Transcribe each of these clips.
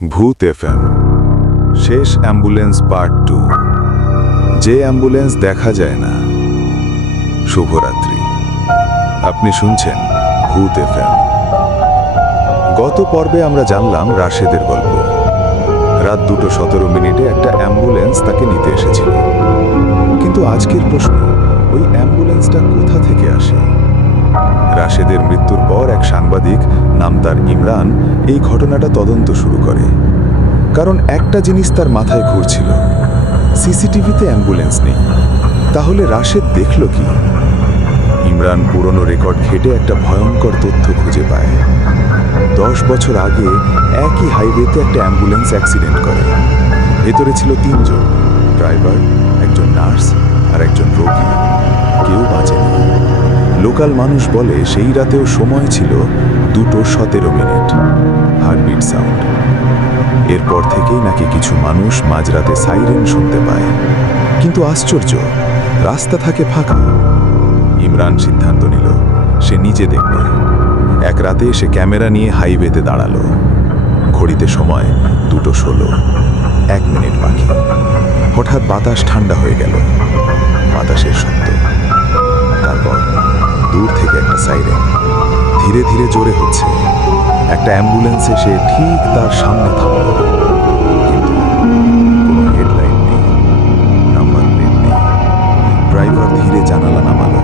ভূত এফএম শেষ ambulance part 2। যে অ্যাম্বুলেন্স দেখা যায় না। শুভরাত্রি। আপনি শুনছেন ভূত এফএম। গত পর্বে আমরা জানলাম রাশেদের গল্প। রাত 2:17 একটা অ্যাম্বুলেন্স তাকে নিতে এসেছিল। কিন্তু আজকের প্রশ্ন, ওই অ্যাম্বুলেন্সটা কোথা থেকে আসে? রাশেদের মৃত্যুর পর এক সাংবাদিক, নাম তার ইমরান, এই ঘটনাটা তদন্ত শুরু করে। কারণ একটা জিনিস তার মাথায় ঘুরছিল, সিসিটিভিতে অ্যাম্বুলেন্স নেই, তাহলে রাশেদ দেখল কি? ইমরান পুরনো রেকর্ড ঘেটে একটা ভয়ঙ্কর তথ্য খুঁজে পায়। 10 বছর আগে একই হাইওয়েতে একটা অ্যাম্বুলেন্স অ্যাক্সিডেন্ট করে। ভেতরে ছিল 3 জন, ড্রাইভার, একজন নার্স আর একজন রোগী। কেউ বাঁচেনি। লোকাল মানুষ বলে সেই রাতেও সময় ছিল 2:17। Heartbeat sound. এরপর থেকেই নাকি কিছু মানুষ মাঝরাতে সাইরেন শুনতে পায়। কিন্তু আশ্চর্য, রাস্তা থাকে ফাঁকা। ইমরান সিদ্ধান্ত নিল সে নিজে দেখবে। এক রাতে সে ক্যামেরা নিয়ে হাইওয়েতে দাঁড়ালো। ঘড়িতে সময় 2:16, 1 মিনিট বাকি। হঠাৎ বাতাস ঠান্ডা হয়ে গেল। বাতাসের শব্দ। তারপর দূর থেকে একটা সাইরেন, ধীরে ধীরে জোরে হচ্ছে। একটা অ্যাম্বুলেন্স এসে ঠিক তার সামনে থামল। কিন্তু কোনো হেডলাইট নেই, নাম্বার প্লেট নেই। ড্রাইভার ধীরে জানালা নামালো।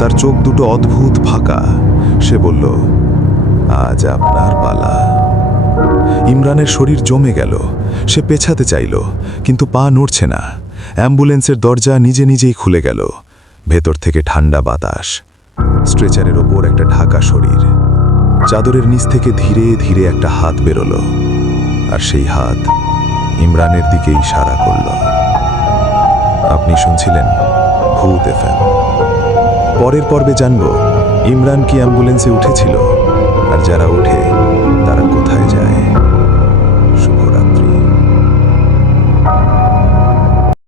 তার চোখ দুটো অদ্ভুত ফাঁকা। সে বলল, আজ আপনার পালা। ইমরানের শরীর জমে গেল। সে পেছাতে চাইল, কিন্তু পা নড়ছে না। অ্যাম্বুলেন্সের দরজা নিজে নিজেই খুলে গেল। ভেতর থেকে ঠান্ডা বাতাস। স্ট্রেচারের ওপর একটা ঢাকা শরীর। চাদরের নিচ থেকে ধীরে ধীরে একটা হাত বেরোলো, আর সেই হাত ইমরানের দিকে ইশারা করল। আপনি শুনছিলেন ভূত এফএম। পরের পর্বে জানব ইমরান কি অ্যাম্বুলেন্সে উঠেছিল, আর যারা উঠে